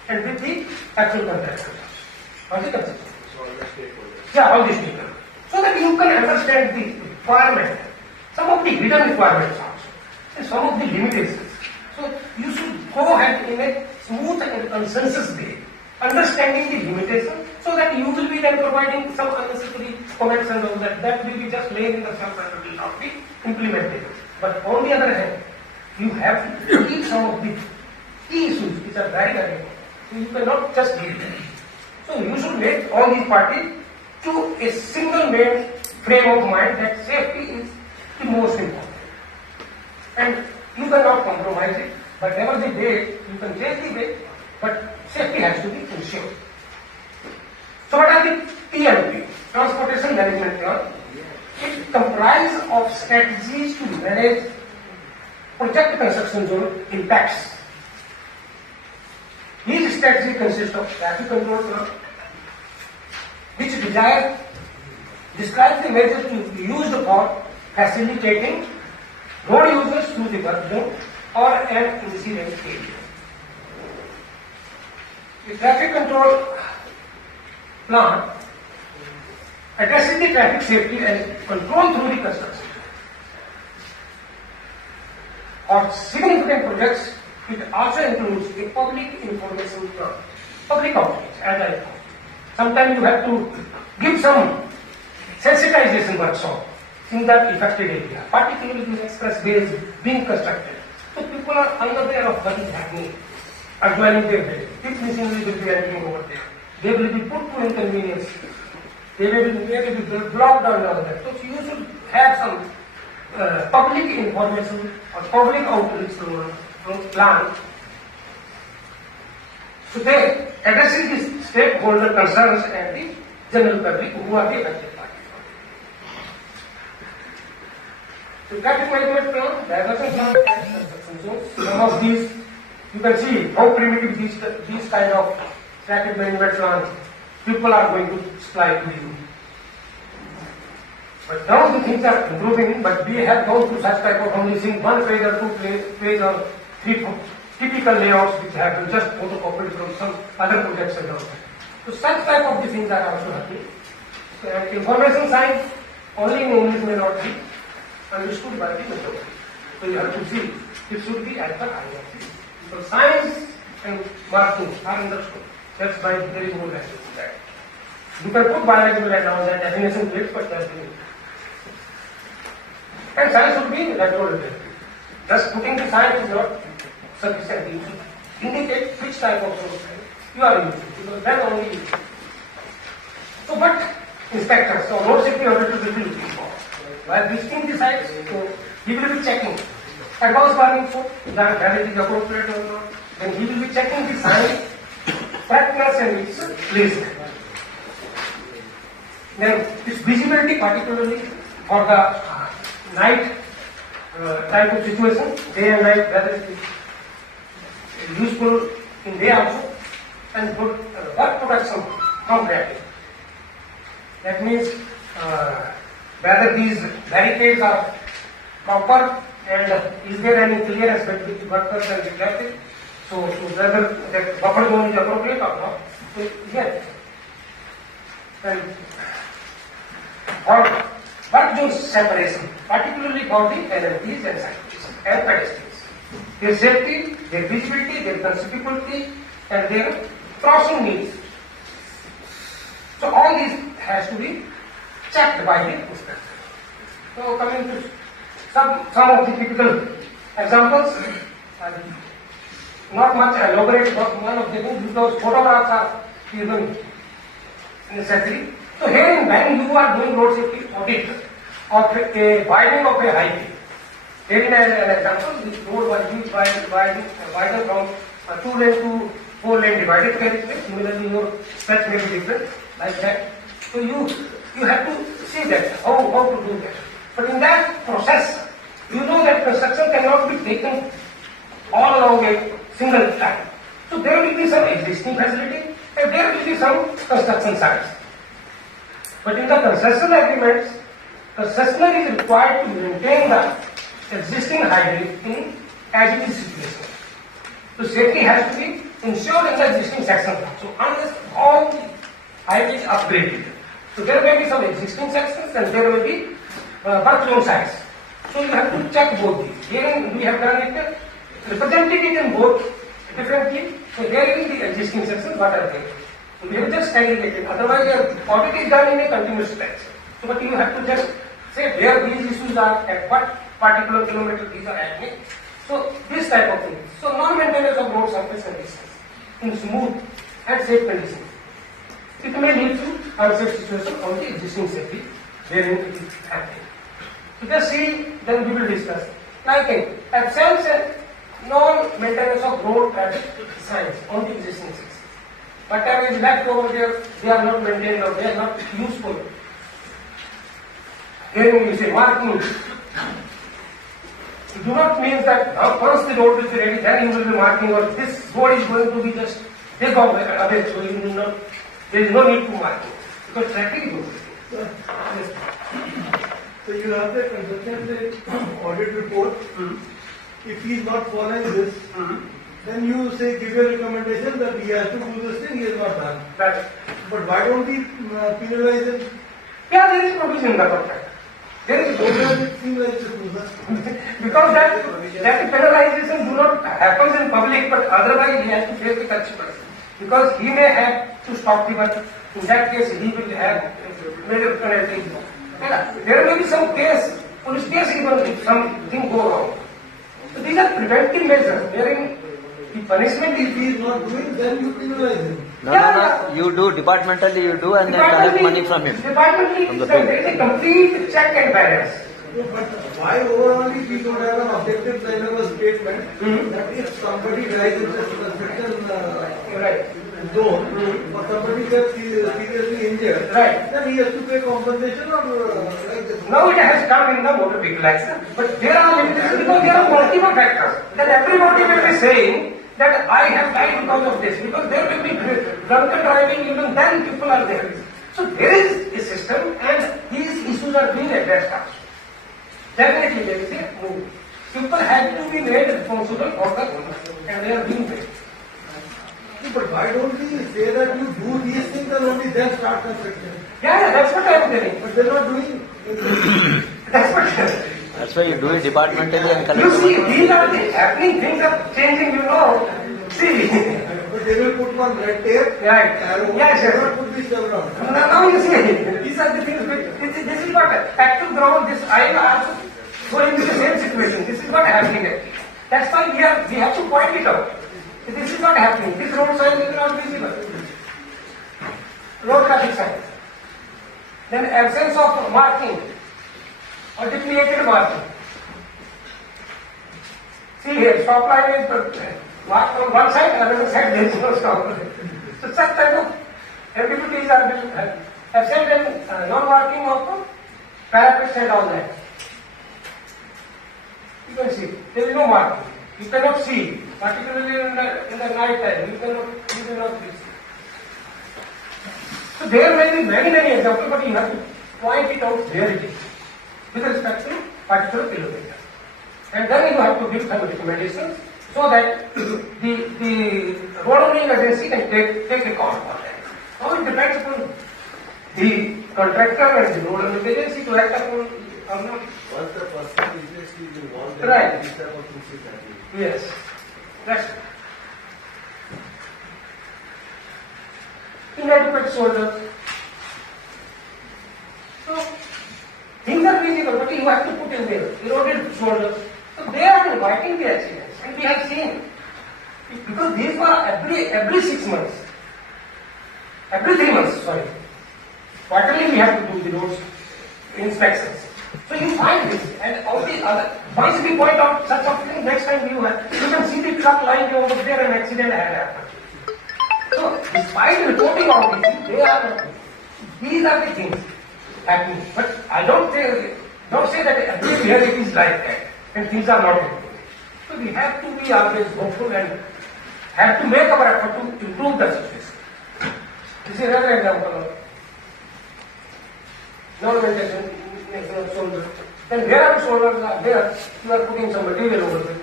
and with the actual contractor. All the concepts. Yeah, all these people. So that you can understand the requirement, some of the hidden requirements also, and some of the limitations. So you should go ahead in a smooth and consensus way, understanding the limitations, so that you will be then providing some unnecessary comments and all that. That will be just laid in the shelf and will not be implemented. But on the other hand, you have to keep some of the key issues which are very important. So you cannot just leave them. So you should make all these parties to a single main frame of mind that safety is the most important. And you cannot compromise it. Whatever the way, you can change the way, but safety has to be ensured. So what are the TMP, Transportation Management Plan? It comprises of strategies to manage project construction zone impacts. These strategies consist of traffic control plan, which describes the measures to be used for facilitating road users through the work zone or an incident area. The traffic control plan addresses the traffic safety and control through the construction. For significant projects, it also includes a public information plan, public outreach, as I thought. Sometimes you have to give some sensitization workshop in that affected area, particularly the expressways being constructed. So people are unaware of what is happening, adjoining their building. This machinery will be entering over there. they will be put to inconvenience. They will be blocked and all that. So you should have some public information or public outreach plan. So they addressing the stakeholder concerns and the general public who are the affected parties. So traffic management plan, diversion plan, and construction zones. Some of these, you can see how primitive these kind of traffic management plans people are going to supply to you. But now the things are improving, but we have gone through such type of only seeing one page or two page or three typical layouts which have been just photocopied from some other projects and all that. So such type of the things are also happening. So, information science only in English may not be understood by the majority. So you have to see it should be at the IIT. So science and marking are understood. That's why there is no language in that. You can put biological and all that definition to it, but that's the and science should be retrospective. Just putting the science is not sufficient. You should indicate which type of science you are using, because then only you. So, but inspectors, so road safety auditors will be looking for. While visiting the sites, so he will be checking. Advanced warning, so that it is appropriate or not. Then he will be checking the sign, correctness and its placement. Then its visibility, particularly for the night type of situation, day and night, whether it is useful in day also, and good work production from traffic. That means whether these barricades are proper and is there any clearance between the workers and the traffic. So whether that buffer zone is appropriate or not. So yes. And for work zone separation, particularly for the LMPs and cyclists and pedestrians. Their safety, their visibility, their conspicuity, and their crossing needs. So all these has to be checked by the inspector. So coming to some of the typical examples, not much elaborate, but one of the things because photographs are even necessary. So here when you are doing road safety audit of a widening of a highway, here in an example, this road was used widened from 2-lane to 4-lane divided carriageway. Similarly, your stretch may be different, like that. So you have to see that how to do that. But in that process, you know that construction cannot be taken all along a single time. So there will be some existing facility and there will be some construction sites. But in the concession agreements, concessionaire is required to maintain the existing highway in as it is situation. So safety has to be ensured in the existing section. So unless all the highway is upgraded, so there may be some existing sections and there will be work zone sites. So you have to check both these. Here we have done it, represented it in both differently. So here is the existing sections, what are there? So we have just segregated. Otherwise, your audit is done in a continuous stretch. So but you have to just say where these issues are, at what particular kilometer these are happening. So this type of thing. So non-maintenance of road surface conditions in smooth and safe conditions. It may lead to unsafe situation on the existing safety wherein it is happening. So just see, then we will discuss. Like absence and non-maintenance of road traffic signs on the existing sections. Whatever is left over there, they are not maintained or they are not useful. Herein you say marking. It do not mean that once the road will be ready, then you will be marking or this road is going to be just take off away. So you will not, there is no need to mark it. Because traffic is moving. Yes. So you have the consultant audit report. If he is not following this, then you say give a recommendation that he has to do this thing, he has not done. Right. But why don't we penalize him? Yeah, there is provision in the contract. There is Why does it seem like this, sir? because that penalization do not happens in public, but otherwise he has to face the consequence. Because he may have to stop the work. In that case, he will have major penalty. There may be some case, police case even if something go wrong. So these are preventive measures wherein the punishment If he is not doing, then you penalize him. No, Yeah, no, yeah, no. You do departmentally, you do, and then collect money from him. Departmentally, From the there bill. is a complete check and balance. But why overall we don't have an objective kind of a statement Hmm. that if somebody dies in this construction Right. zone, or somebody gets seriously injured, Right. then he has to pay compensation or like this. Now it has come in the motor vehicle accident, but there are limitations because there are multiple factors. Then everybody will be saying that I have died because of this, because there will be drunken driving, even then people are there. So there is a system and these issues are being addressed also. Definitely there is a move. People have to be made responsible for the and they are being made. But why don't we say that you do these things and only then start construction? Yeah, that's what I am telling. But they're not doing it. That's what. That's why you do it departmentally and collect You the see, money. these are the happening things are changing. You know. See. But they will put one red tape. Right. Arrow. Yes, They yes. will put this around. Now you see, these are the things this is what actual ground, this I am also going into the same situation. This is what happening actually. That's why we have to point it out. This is not happening. This road sign is not visible. Road traffic sign. Then absence of marking or depleted marking. See here, stop line is marked on one side, another side there is no stop line. So such type of activities are absent and non-marking of parapets and all that. You can see, there is no marking. You cannot see, particularly in the night time, you cannot see. So there may be many examples, but you have to point it out where it is with respect to particular kilometer. And then you have to give some recommendations so that the road owning agency can take account of that. Now it depends upon the contractor and the road owning agency to act upon or not. Once the person is involved, then Right. this type of things is happening. Yes, that's inadequate shoulders. So things are visible, but you have to put in there eroded shoulders. So they are inviting the accidents, and we have seen because these were every 6 months, every 3 months. Sorry, quarterly we have to do the roads inspections. So you find this, and all the other. Once we point out such something, next time you can see the truck lying over there, an accident had happened. So despite reporting all these things, these are the things happening. But I don't say that everywhere it is like that, and things are not improving. So we have to be always hopeful and have to make our effort to improve the situation. This is another example of non-maintenance of shoulders. Then where are shoulders are there, you are putting some material over there.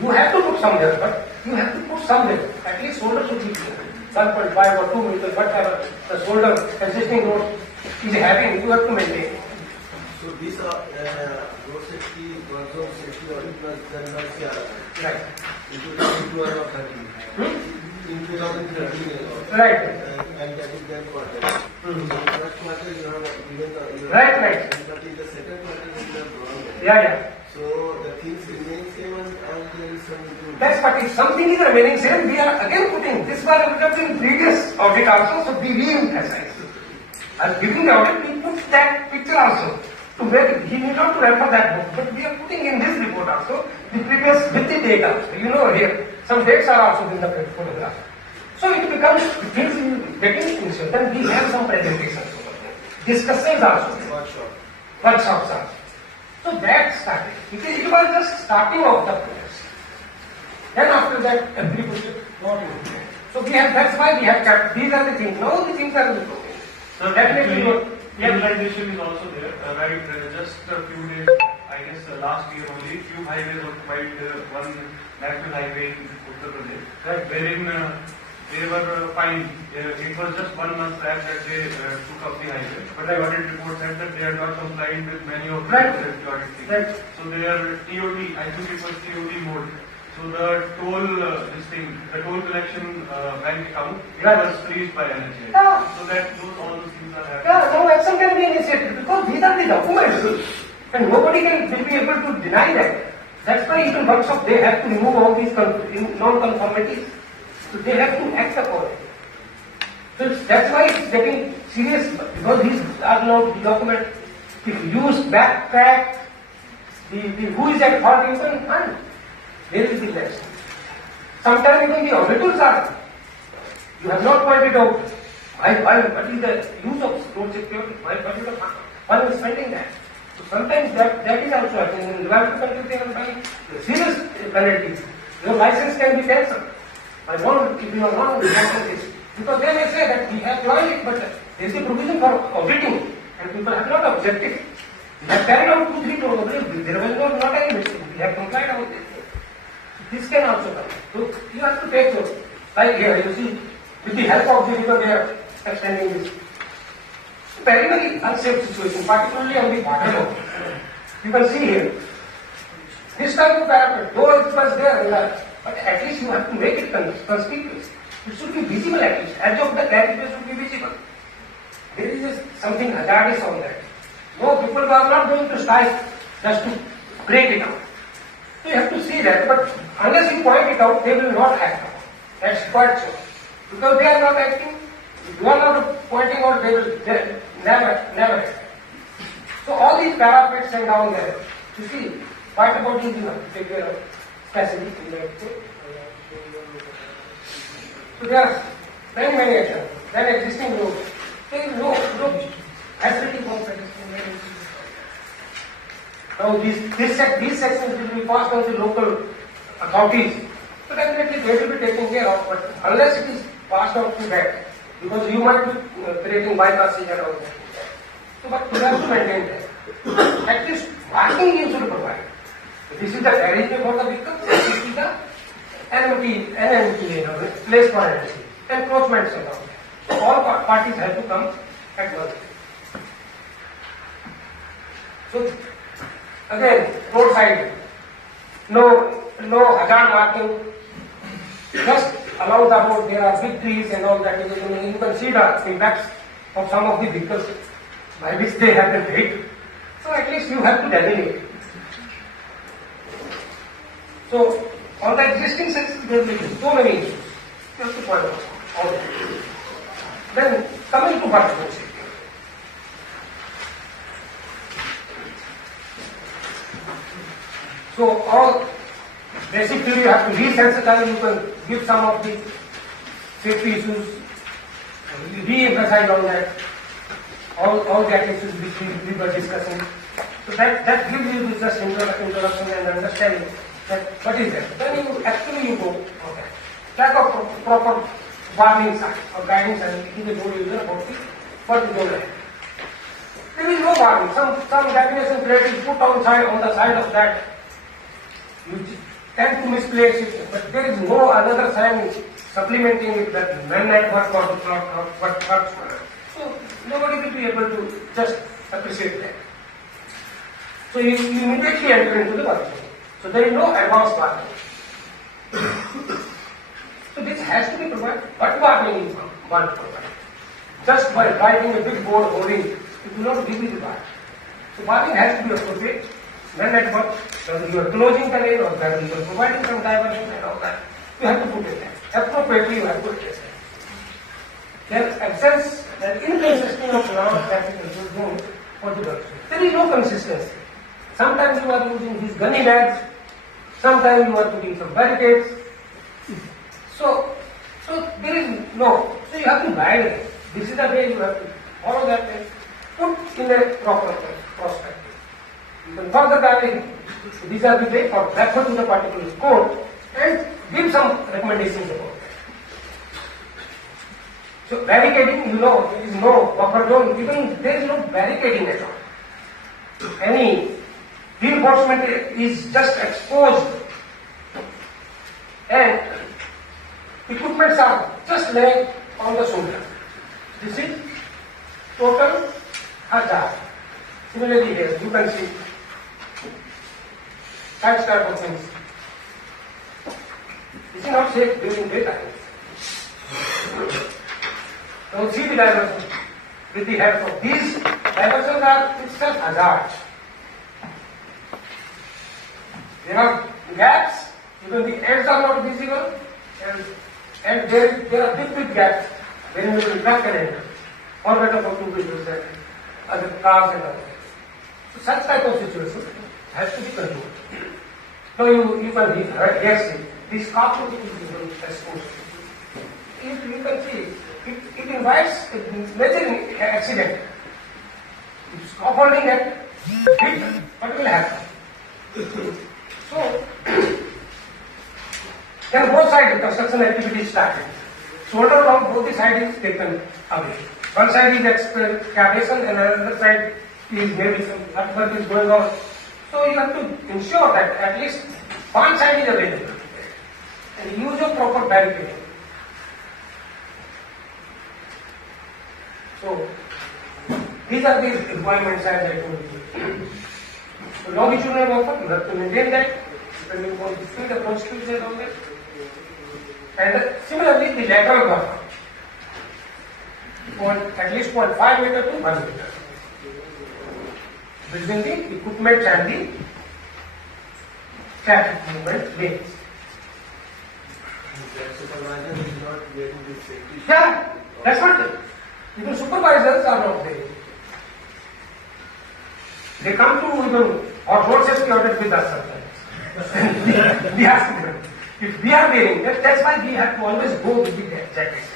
You have to put some there, but you have to put some there. At least shoulder should be 1.5 or 2 meters, whatever the shoulder existing road is having, you have to maintain. So these are road safety, zone safety audit plus general CR. Right. In 2013. In 2013. Right. And that is then quarter. First quarter you have given the. Right. But in the second quarter you have drawn. Yeah. So the things remain same and there is some improvement. That's what if something is remaining same, we are again putting this was observed in previous audit also, so we re-emphasize. As giving the audit, we put that picture also to make it, he need not to refer that book, but we are putting in this report also the previous with the data. You know here, some dates are also in the photograph. So it becomes things getting initial. Then we have some presentations over there. Discussions also there. Workshops also. So that started. It was just starting of the process. Then after that, everybody got into it. So we have, that's why we have kept, these are the things. Now the things are improving. So Definitely not. utilization is also there. Right, just a few days, I guess last year only, few highways occupied one national highway in Uttar Pradesh, Right. wherein they were fined. It was just 1 month back that they took up the highway, but the audit report said that they are not compliant with many of the Right. audit things. Right. So they are TOD, I think it was TOD mode. So the toll, the toll collection bank account, it Right. was freezed by NHAI. Yeah. So that all those things are happening. Yeah, no action can be initiated because these are the documents and nobody will be able to deny that. That's why even workshop they have to remove all these non-conformities. So they have to act upon it. So that's why it's getting serious because these are now the document. If used backtrack, who is at fault you can find. There is the less. Sometimes even the auditors are. You have not pointed out why what is the use of road security, why what is the one is spending that. So sometimes that is also happening. You have to consider by serious penalties. Your license can be cancelled. I want if you are not this. Because they may say that we have joined it, but there is a provision for auditing and people have not objected. We have carried out 2-3 programs. There was not any mistake. We have complied with this. This can also come. So you have to take those. Like here, you see, with the help of the river, they are extending this. Very, very unsafe situation, particularly on the bottom road. You can see here. This type of parapet, though it was there, but at least you have to make it conspicuous. It should be visible at least. Edge of the carriageway should be visible. There is something hazardous on that. No, people are not going to strike just to break it out. So you have to see that, but unless you point it out, they will not act. That's quite so. Because they are not acting, if you are not pointing out, they will never act. So all these parapets and down there, you see, what about these you have to take care of specific So there are many actions. Then existing roads. There is no facility for pedestrian. Now these sections will be passed on to local authorities. So definitely they will be taken care of, but unless it is passed on to that, because you might be creating bypasses and all that. So but you have to maintain that. At least parking you should provide. This is the arrangement for the vehicle, this is the NMT, place for entry, encroachments and all that. So all parties have to come at once. So again, roadside, no hazard marking, just allow the road, there are big trees and all that. You can see the impacts of some of the vehicles by which they have been hit. So at least you have to delineate. So on the existing sections, there will be so many issues. You have to point out all that. Then coming to what road safety. So all basically you have to resensitize, you can give some of the safety issues, re-emphasize on that, all that issues which we were discussing. So that gives you just introduction and understanding that what is that. Then you go on that. Lack of proper warning sign or guiding sign, it is a road user about what is going on. There is no warning. Some definition plate is put on the side of that. You tend to misplace it, but there is no another sign supplementing it that men network or what. So nobody will be able to just appreciate that. So you immediately enter into the workflow. So there is no advance warning. So this has to be provided. What warning is one provided? Just by writing a big board holding, it will not give you the warning. So warning has to be appropriate. When at work, whether you are closing the lane or whether you are providing some diversion and all that, you have to put it there. Appropriately you have to put it there. There absence, there inconsistency of non-traffic control zone for the work. There is no consistency. Sometimes you are using these gunny bags, sometimes you are putting some barricades. So there is no, so you have to guide it. This is the way you have to follow that way. Put in a proper prospect. You can further guide these are the way for refer to the particular code and give some recommendations about that. So barricading, there is no buffer zone, even there is no barricading at all. Any reinforcement is just exposed and equipments are just laid on the shoulder. This is total hazard. Similarly here, you can see that type of things. This is not safe during daytime. Now see the diversion. With the help of these diversions are itself hazard. There are gaps, even the ends are not visible, and there are big gaps Then you will truck and enter. Or better for 2 wheelers and other cars and other things. So such type of situation has to be controlled. So you can hear say, this cockroach is even exposed. If you can see, it invites a major accident. If scaffolding get hit, what will happen? So, then both sides the construction activity is started. Shoulder from both the sides is taken away. One side is excavation and another side is maybe some earthwork is going on. So you have to ensure that at least one side is available and use your proper barricading. So these are the requirements as I told you. So longitudinal buffer, you have to maintain that depending upon the speed approach to the down. And similarly the lateral buffer. At least 0.5 meter to 1 meter between the equipment and the traffic movement lanes. The supervisor is not getting this safety. Yeah, that's what even supervisors are not there. They come to even or road safety audit with us sometimes. We ask them if we are wearing that. That's why we have to always go with the jackets.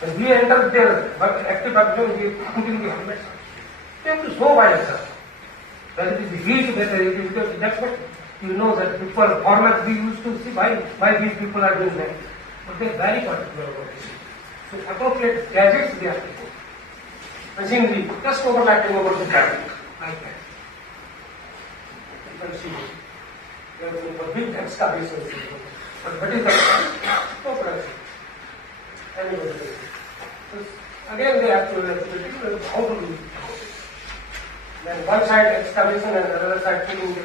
When we enter their active occupation, we put in the helmet. You have to show by yourself. Whether it is the heat, whether it is because that's what you know that people, farmers, we used to see why these people are doing that. But they are very particular about this. So appropriate gadgets they are taking. Machinery, just overlapping over the traffic, like that. You can see it. There are big excavations. But what is the problem? Anyway, again they have to how to do it. Then one side excavation and another side filling the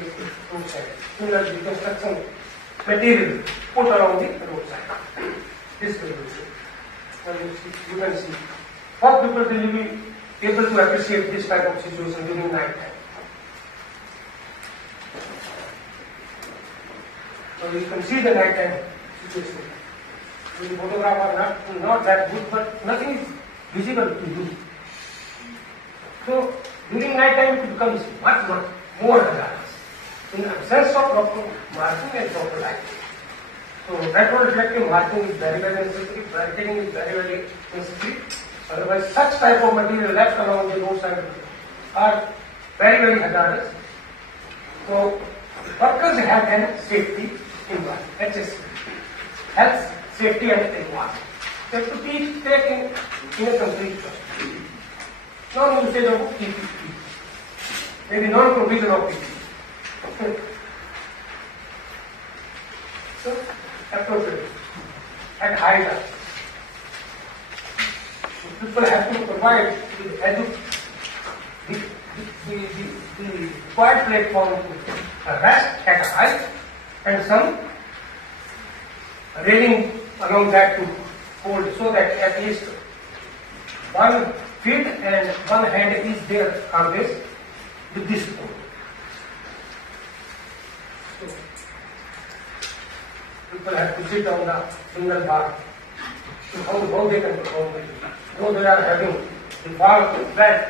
roadside. Similarly, construction material put around the roadside. This will be and you can see. How people will be able to appreciate this type of situation during night time. So you can see the night time situation. The photograph are not that good, but nothing is visible to you. So during night time it becomes much more hazardous in absence of proper marking and proper lighting. So retro reflective marking is very necessary, barricading is very necessary. Otherwise such type of material left along the roadside are very hazardous. So workers have an safety in mind. That's it. Health, safety and environment. They have to be taken in a complete trust. Non-usage of PPE. Maybe non-provision of PPE. So, appropriate. At high level. People have to provide the required platform to rest at a height and some railing along that to hold so that at least 1 feet and 1 hand is there always with this pole. So, people have to sit on the single bar. So how they can perform it? Though they are having the bar belt,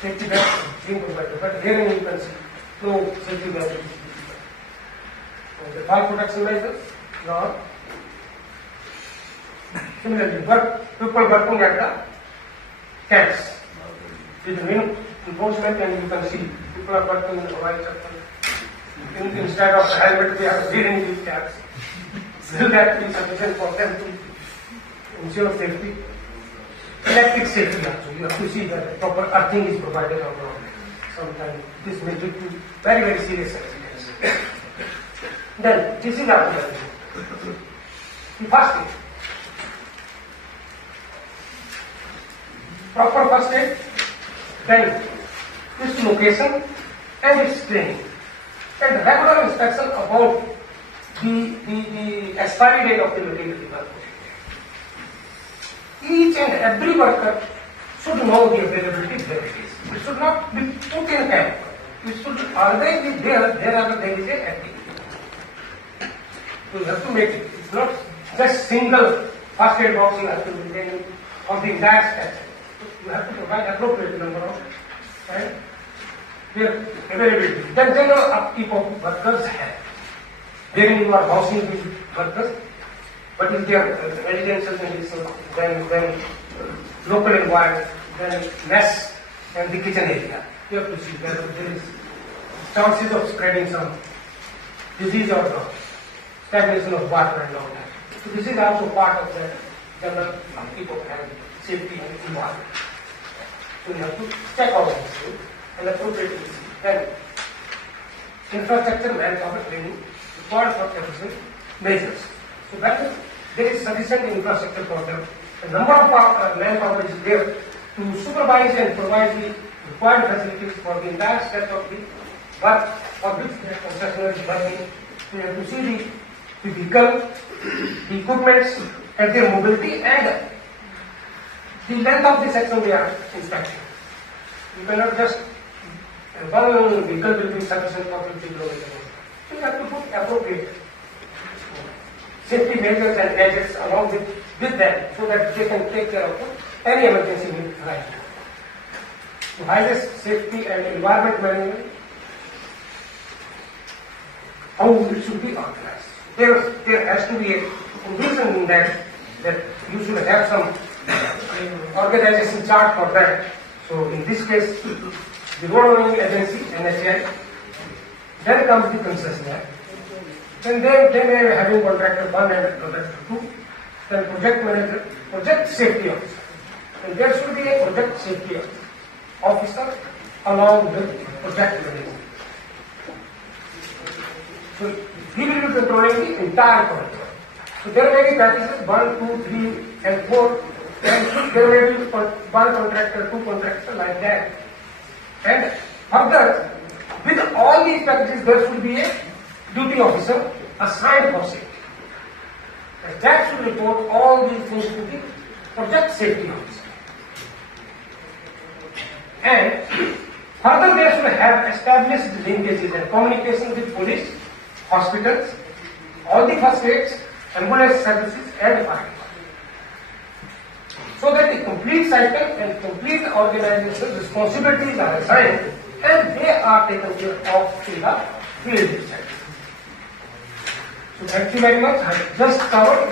safety belt being provided, but here you can see no safety belt. So the fall protection measures, not. Similarly, people working at the camps with new enforcement, and you can see people are working in the white chapel. Instead of the helmet, they are wearing these caps. Will that be sufficient for them to ensure safety? Electric safety also. You have to see that proper earthing is provided on ground. Sometimes this may lead to very serious accidents. Then, this is after the first aid. Proper first aid, then its location and its training, and regular inspection about the expiry date of the material. Each and every worker should know the availability where it is. It should not be put in camp. It should always be there wherever there is a activity. So you have to make it. It's not just single first aid box you have to maintain of the entire structure. You have to provide appropriate number of and their availability. Then general upkeep of workers have. Then you are housing these workers, but if they are residential conditions, then local environment, then mess and the kitchen area. You have to see that there is chances of spreading some disease or the stagnation of water and all that. So this is also part of the general upkeep of health, safety and environment. So you have to check all these things and appropriately see. Then infrastructure manpower training required for sufficient measures. So that is, there is sufficient infrastructure for them. The number of manpower is there to supervise and provide the required facilities for the entire step of the work for which the concessionaire is working. So you have to see the vehicle, the equipments and their mobility and the length of the section they are inspecting. You cannot just one vehicle will be sufficient for 50 kilometers. So you have to put appropriate safety measures and gadgets along with them so that they can take care of any emergency need right now. So highest safety and environment management, how it should be organized. There has to be a provision in that you should have some organization chart for that. So in this case, the road owning agency, NHAI, then comes the concessionaire. Then they may be having contractor 1 and contractor 2, then project manager, project safety officer. And there should be a project safety officer along with project manager. So he will be controlling the entire project. So there may be packages 1, 2, 3 and 4, and there may be 1 contractor, 2 contractor like that. And further, with all these packages there should be a duty officer assigned for safety. And that should report all these things to the project safety officer. And further they should have established linkages and communication with police, hospitals, all the first aids, ambulance services and fire department. So that the complete cycle and complete organizational responsibilities are assigned and they are taken care of in the field itself. So thank you very much. I just covered